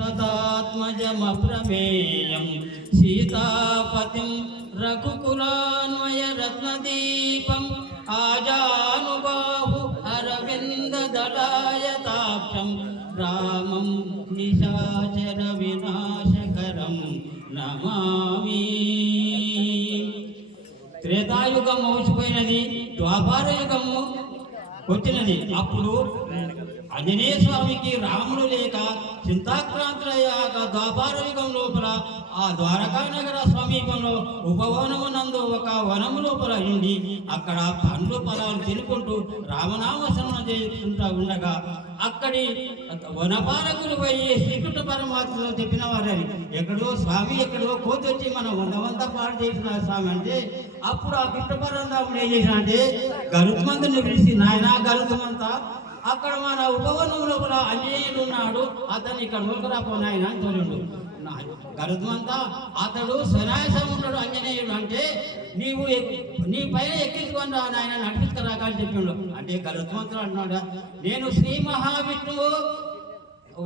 రథాత్మజమప్రమేయం సీతాపతిం రఘుకులాన్వయ రత్నదీపం ఆజానుబాహు అరవిందదళాయతాక్షం రామం నిశాచర వినాశకరం నమామి. త్రేతాయుగం మోసిపోయినది, ద్వాపర యుగము వచ్చినది. అప్పుడు ఆంజనేయ స్వామికి రాముడు లేక చింతాక్రాంతులయ్యాక ద్వాపర యుగం లోపల ఆ ద్వారకా నగర సమీపంలో ఉపవనము నందు ఒక వనము లోపల ఉండి అక్కడ పండ్లు పొలాలు తినుకుంటూ రామనామస్మరణ చేసుకుంటూ ఉండగా అక్కడి వనపాలకులు పోయి శ్రీకృష్ణ పరమాత్మతో చెప్పిన వారని ఎక్కడో స్వామి ఎక్కడో కోతి వచ్చి మనం వందమంతా పాడు చేసిన స్వామి అంటే అప్పుడు ఆ కృష్ణ పరమాత్ముడు ఏం చేసిన అంటే గరుత్మంతుని పిలిచి నాయన గరుత్మంతా అక్కడ మన ఉపవనం లోపల ఆంజనేయుడు ఉన్నాడు, అతన్ని ఇక్కడ ఉలకరాపోనాయన అని తోలిండు. గరుత్మంతా అతడు సనాయసం ఉంటాడు ఆంజనేయుడు అంటే నీవు నీ పైన ఎక్కించుకొని రా నాయన నడిపించరాక అని చెప్పిండు. అంటే గరుత్మంతుడు అంటున్నాడు, నేను శ్రీ మహావిష్ణువు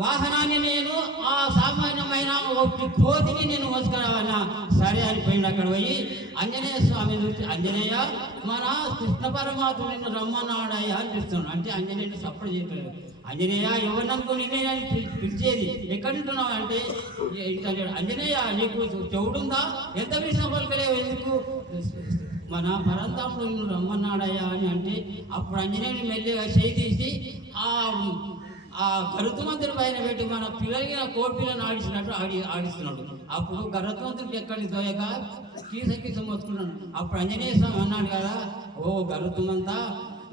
వాహనాన్ని నేను ఆ సామాన్యమైన ఒకటి కోతిని నేను మోసుకురావాలా. సరే అని పోయిండు. అక్కడ పోయి ఆంజనేయ స్వామి చూసి ఆంజనేయ మన కృష్ణ పరమాత్మ నిన్ను రమ్మన్నాడయ్యా అని పిలుస్తున్నాడు. అంటే ఆంజనేయుడు సపోర్ట్ చెప్పాడు. ఆంజనేయ ఎవరిననుకుని నేను పిలిచేది ఎక్కడుంటున్నావు అంటే ఆంజనేయ నీకు చెవుడుందా, ఎంత విషయం పలకలేవు, ఎందుకు మన పరంతాముడు నిన్ను రమ్మన్నాడయ్యా అని అంటే అప్పుడు ఆంజనేయుడు మెల్లిగా చేయి తీసి ఆ గరుత్మంతుడి పైన పెట్టి మన పిల్లలకి కోడిపిల్లని ఆడిస్తున్నట్టు ఆడిస్తున్నాడు. అప్పుడు గరుత్మంతుడికి ఎక్కడి దోయక కీస మొత్తుకున్నాడు. అప్పుడు ఆంజనేయ స్వామి అన్నాడు కదా, ఓ గరుత్మంతా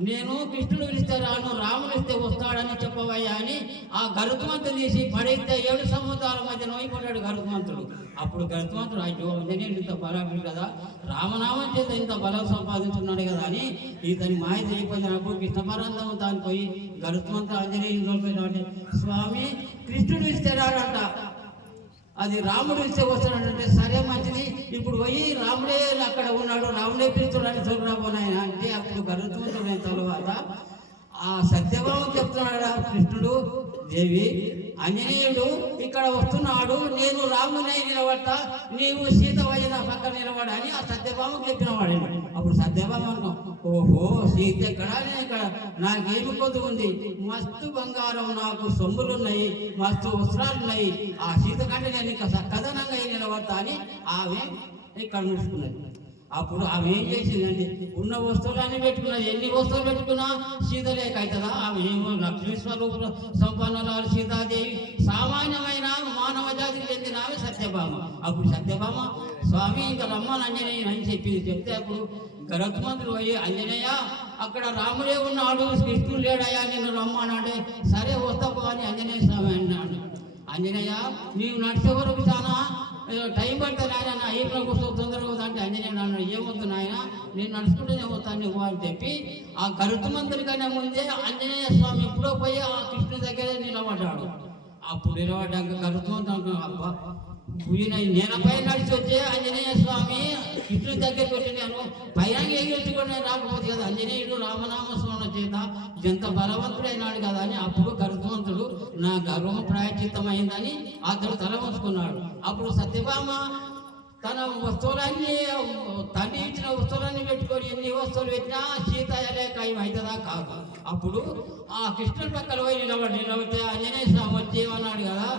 నేను కృష్ణుడు పిలిస్తే రాను, రాముడు ఇస్తే వస్తాడని చెప్పవయ్యా అని ఆ గరుత్మంతుడు తీసి పడేస్తే 7 సముద్రాల మధ్య నోయిపడ్డాడు గరుత్మంతుడు. అప్పుడు గరుత్మంతుడు అయ్యో ఆంజనేయుడు ఇంత బలాడు కదా, రామనామం చేత ఇంత బలం సంపాదించున్నాడు కదా అని ఇతని మాయ అయిపోయింది. అప్పుడు కృష్ణ పరంతం దాని పోయి గరుత్మంతుడు ఆంజనేయుడు తోలిపోయినాడు. స్వామి కృష్ణుడు ఇస్తే రాడంట, అది రాముడు ఇస్తే వస్తున్నాడంటే సరే మంచిది, ఇప్పుడు పోయి రాముడే అక్కడ ఉన్నాడు, రాముడే పిలుచుడని చూడరాబోనాయన అంటే అప్పుడు గరుత్మంతుడు తర్వాత ఆ సత్యభామ చెప్తున్నాడు కృష్ణుడు, దేవి ఆంజనేయుడు ఇక్కడ వస్తున్నాడు, నేను రామునై నిలబడతా, నీవు సీత వయన పక్కన నిలబడని ఆ సత్యభామకు చెప్పినవాడు. అప్పుడు సత్యభామ అనుకో, ఓహో సీత ఎక్కడ, నేను ఇక్కడ, నాకేమి కొద్దు ఉంది, మస్తు బంగారం నాకు సొమ్ములున్నాయి, మస్తు వస్త్రాలున్నాయి, ఆ సీత కంటే నేను ఇంకా కథనంగా నిలబడతా అని ఆమె ఇక్కడ మూసుకున్నది. అప్పుడు ఆమె ఏం చేసిందండి, ఉన్న వస్తువులన్నీ పెట్టుకున్నది, ఎన్ని వస్తువులు పెట్టుకున్నా సీత లేక అవుతుందా, ఆమె ఏమో లక్ష్మీ స్వరూప సంపన్నురాలు సీతాదేవి, సామాన్యమైన మానవ జాతికి చెందిన ఆమె సత్యభామ. అప్పుడు సత్యభామ స్వామి ఇంకా రమ్మని ఆంజనేయ అని చెప్తే అప్పుడు గరుత్మంతుడు పోయి ఆంజనేయ అక్కడ రాముడే ఉన్నాడు, కృష్ణుడు లేడయ్యా, నిన్ను రమ్మన్నాడే, సరే వస్తావు అని ఆంజనేయ స్వామి అన్నాడు. ఆంజనేయ నీవు నడిచే వరకు చాలా టైం పడుతుంది ఆయన, నా ఈపులో కూర్చో తొందరగా వద్దా అంటే ఆంజనేయుడు అన్నాడు, ఏమొద్దు నాయన నేను నడుచుకుంటూనే వస్తాను నువ్వు అని చెప్పి ఆ గరుత్మంతుడి కన్నా ముందే ఆంజనేయ స్వామి ఎప్పుడో పోయి ఆ కృష్ణుడి దగ్గరే నిలబడ్డాడు. అప్పుడు నిలబడ్డాక గరుత్మంతుడు అబ్బా నేనపై నడిచి వచ్చే ఆంజనేయ స్వామి కృష్ణుడి దగ్గరికి వచ్చి నేను పైన ఎగిరించుకొని రాకపోతే కదా, ఆంజనేయుడు రామనామ స్మరణ చేత ఎంత బలవంతుడైనాడు కదా అని అప్పుడు గరుత్మంతుడు నా గర్వం ప్రాయచిత్తమైందని అతడు తల వంచుకున్నాడు. అప్పుడు సత్యభామ తన వస్తువులన్నీ తండ్రి ఇచ్చిన వస్తువులన్నీ పెట్టుకొని ఎన్ని వస్తువులు పెట్టినా సీత లేక అవుతుందా కాదు. అప్పుడు ఆ కృష్ణుడి పక్కన పోయి నిలబడితే ఆంజనేయ స్వామి వచ్చి ఏమన్నాడు కదా,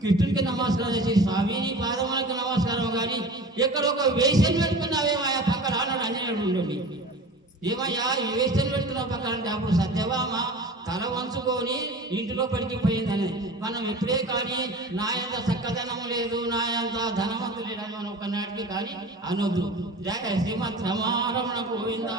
కృష్ణుడికి నమస్కారం చేసి స్వామి నీ పాదములకు నమస్కారం కానీ ఎక్కడ ఒక వేషన్ పెట్టుకున్నావేమయ్యా పక్కన అన్నాడు ఆంజనేయుడు ఉండండి. ఏమయ్యా ఈ వేషన్ పెట్టుకున్న పక్కన అంటే అప్పుడు సత్యభామ తల వంచుకొని ఇంటిలో పడికి పోయిందని మనం ఎప్పుడే కానీ నా ఎంత చక్కదనం లేదు, నా ఎంత ధనవంతు లేదని మనం ఒక నాటికి కానీ అనొద్దు. జయ శ్రీమద్ రమారమణ గోవింద.